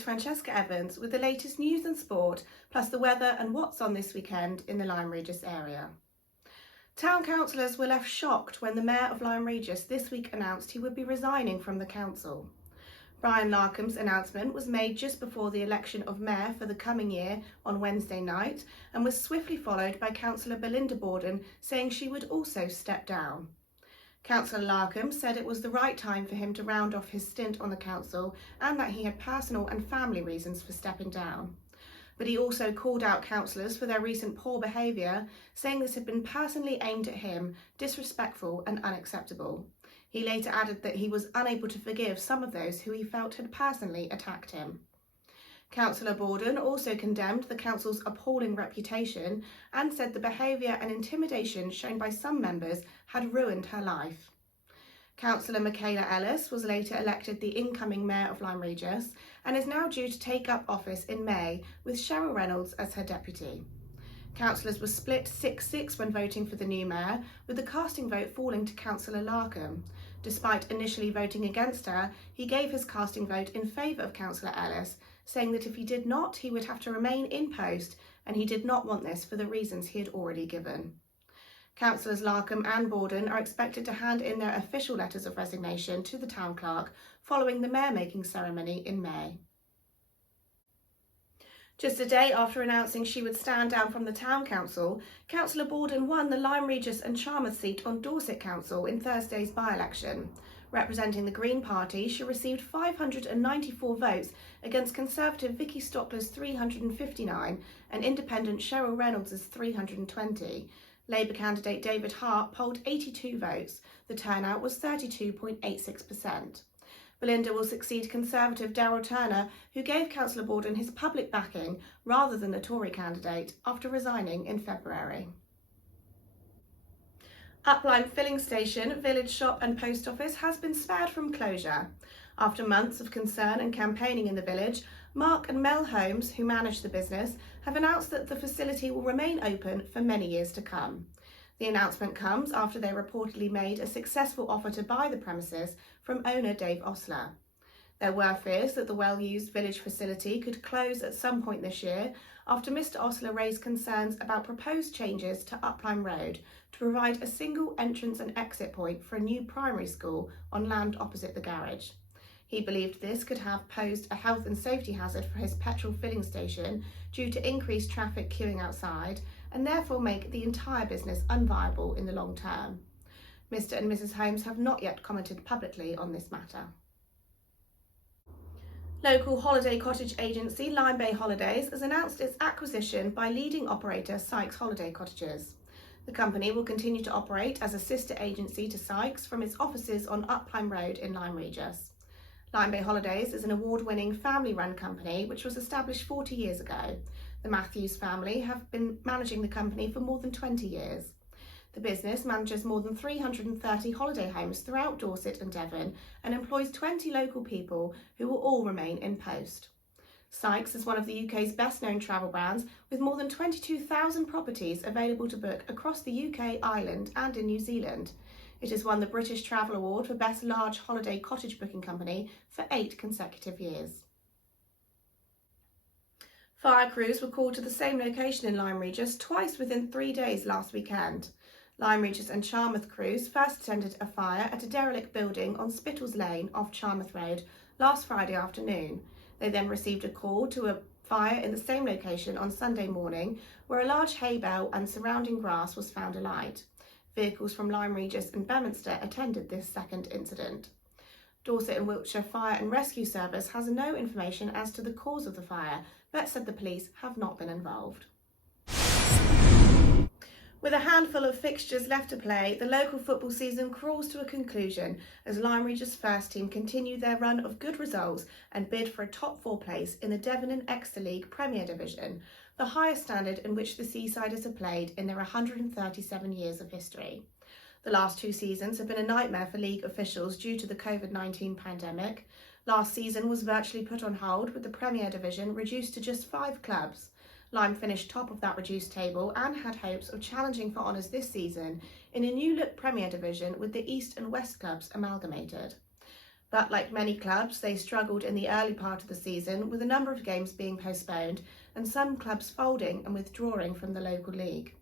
LymeOnline's Francesca Evans with the latest news and sport, plus the weather and what's on this weekend in the Lyme Regis area. Town councillors were left shocked when the Mayor of Lyme Regis this week announced he would be resigning from the council. Brian Larkham's announcement was made just before the election of Mayor for the coming year on Wednesday night and was swiftly followed by councillor Borden saying she would also step down. Councillor Larkham said it was the right time for him to round off his stint on the council and that he had personal and family reasons for stepping down. But he also called out councillors for their recent poor behaviour, saying this had been personally aimed at him, disrespectful and unacceptable. He later added that he was unable to forgive some of those who he felt had personally attacked him. Councillor Borden also condemned the council's appalling reputation and said the behaviour and intimidation shown by some members had ruined her life. Councillor Michaela Ellis was later elected the incoming Mayor of Lyme Regis and is now due to take up office in May with Cheryl Reynolds as her deputy. Councillors were split 6-6 when voting for the new Mayor, with the casting vote falling to Councillor Larkham. Despite initially voting against her, he gave his casting vote in favour of Councillor Ellis, saying that if he did not, he would have to remain in post, and he did not want this for the reasons he had already given. Councillors Larkham and Borden are expected to hand in their official letters of resignation to the town clerk following the mayor-making ceremony in May. Just a day after announcing she would stand down from the town council, Councillor Borden won the Lyme Regis and Charmouth seat on Dorset Council in Thursday's by-election. Representing the Green Party, she received 594 votes against Conservative Vicky Stockler's 359 and Independent Cheryl Reynolds' 320. Labour candidate David Hart polled 82 votes. The turnout was 32.86%. Belinda will succeed Conservative Daryl Turner, who gave Councillor Borden his public backing rather than the Tory candidate after resigning in February. Lyme filling station, village shop and post office has been spared from closure. After months of concern and campaigning in the village, Mark and Mel Holmes, who manage the business, have announced that the facility will remain open for many years to come. The announcement comes after they reportedly made a successful offer to buy the premises from owner Dave Osler. There were fears that the well-used village facility could close at some point this year after Mr Osler raised concerns about proposed changes to Lyme Road to provide a single entrance and exit point for a new primary school on land opposite the garage. He believed this could have posed a health and safety hazard for his petrol filling station due to increased traffic queuing outside and therefore make the entire business unviable in the long term. Mr and Mrs Holmes have not yet commented publicly on this matter. Local holiday cottage agency Lyme Bay Holidays has announced its acquisition by leading operator Sykes Holiday Cottages. The company will continue to operate as a sister agency to Sykes from its offices on Lyme Road in Lyme Regis. Lyme Bay Holidays is an award-winning family-run company which was established 40 years ago. The Matthews family have been managing the company for more than 20 years. The business manages more than 330 holiday homes throughout Dorset and Devon and employs 20 local people who will all remain in post. Sykes is one of the UK's best-known travel brands with more than 22,000 properties available to book across the UK, Ireland and in New Zealand. It has won the British Travel Award for Best Large Holiday Cottage Booking Company for 8 consecutive years. Fire crews were called to the same location in Lyme Regis twice within 3 days last weekend. Lyme Regis and Charmouth crews first attended a fire at a derelict building on Spittles Lane off Charmouth Road last Friday afternoon. They then received a call to a fire in the same location on Sunday morning where a large hay bale and surrounding grass was found alight. Vehicles from Lyme Regis and Bedminster attended this second incident. Dorset and Wiltshire Fire and Rescue Service has no information as to the cause of the fire, but said the police have not been involved. With a handful of fixtures left to play, the local football season crawls to a conclusion as Lyme Regis first team continue their run of good results and bid for a top 4 place in the Devon and Exeter League Premier Division, the highest standard in which the Seasiders have played in their 137 years of history. The last 2 seasons have been a nightmare for league officials due to the COVID-19 pandemic. Last season was virtually put on hold with the Premier Division reduced to just 5 clubs. Lyme finished top of that reduced table and had hopes of challenging for honours this season in a new-look Premier Division with the East and West clubs amalgamated. But like many clubs, they struggled in the early part of the season with a number of games being postponed and some clubs folding and withdrawing from the local league.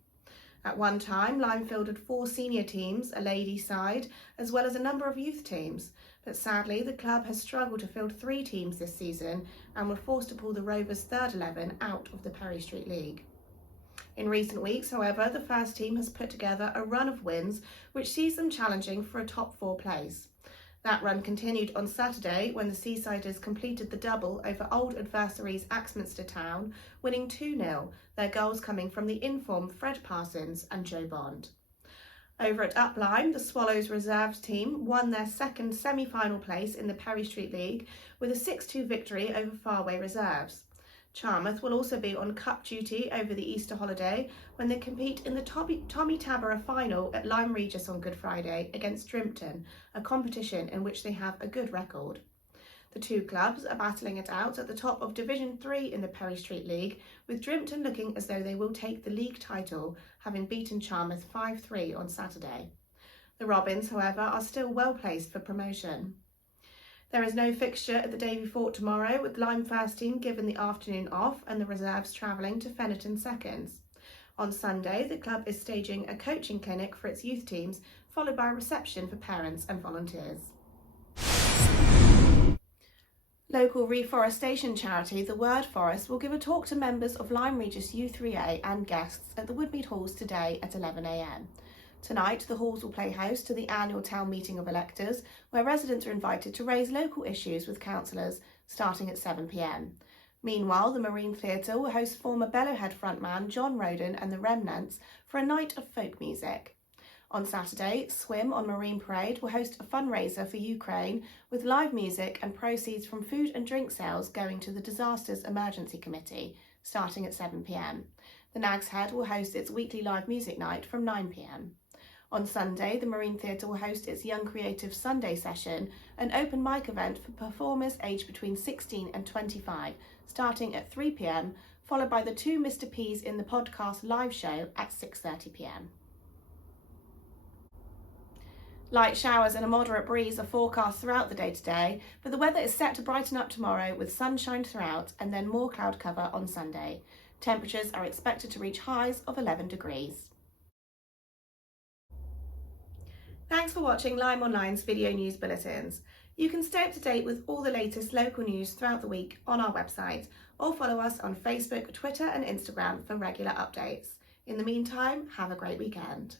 At one time, Lyme fielded 4 senior teams, a ladies' side, as well as a number of youth teams. But sadly, the club has struggled to field 3 teams this season and were forced to pull the Rovers' third 11 out of the Perry Street League. In recent weeks, however, the first team has put together a run of wins which sees them challenging for a top 4 place. That run continued on Saturday when the Seasiders completed the double over old adversaries Axminster Town, winning 2-0, their goals coming from the informed Fred Parsons and Joe Bond. Over at Up Lyme, the Swallows reserves team won their second semi-final place in the Perry Street League with a 6-2 victory over Farway Reserves. Charmouth will also be on cup duty over the Easter holiday when they compete in the Tommy Taberah final at Lyme Regis on Good Friday against Drimpton, a competition in which they have a good record. The 2 clubs are battling it out at the top of Division 3 in the Perry Street League, with Drimpton looking as though they will take the league title, having beaten Charmouth 5-3 on Saturday. The Robins, however, are still well placed for promotion. There is no fixture at the Davy Fort tomorrow, with Lyme first team given the afternoon off and the reserves travelling to Fennerton seconds. On Sunday, the club is staging a coaching clinic for its youth teams, followed by a reception for parents and volunteers. Local reforestation charity The Word Forest will give a talk to members of Lyme Regis U3A and guests at the Woodmead Halls today at 11 a.m. Tonight, the halls will play host to the annual town meeting of electors, where residents are invited to raise local issues with councillors, starting at 7 p.m. Meanwhile, the Marine Theatre will host former Bellowhead frontman John Roden and the Remnants for a night of folk music. On Saturday, Swim on Marine Parade will host a fundraiser for Ukraine with live music and proceeds from food and drink sales going to the Disasters Emergency Committee, starting at 7 p.m. The Nag's Head will host its weekly live music night from 9 p.m. On Sunday, the Marine Theatre will host its Young Creative Sunday session, an open mic event for performers aged between 16 and 25, starting at 3 p.m, followed by the 2 Mr. P's in the podcast live show at 6:30 p.m. Light showers and a moderate breeze are forecast throughout the day today, but the weather is set to brighten up tomorrow with sunshine throughout and then more cloud cover on Sunday. Temperatures are expected to reach highs of 11 degrees. Thanks for watching LymeOnline's video news bulletins. You can stay up to date with all the latest local news throughout the week on our website, or follow us on Facebook, Twitter and Instagram for regular updates. In the meantime, have a great weekend.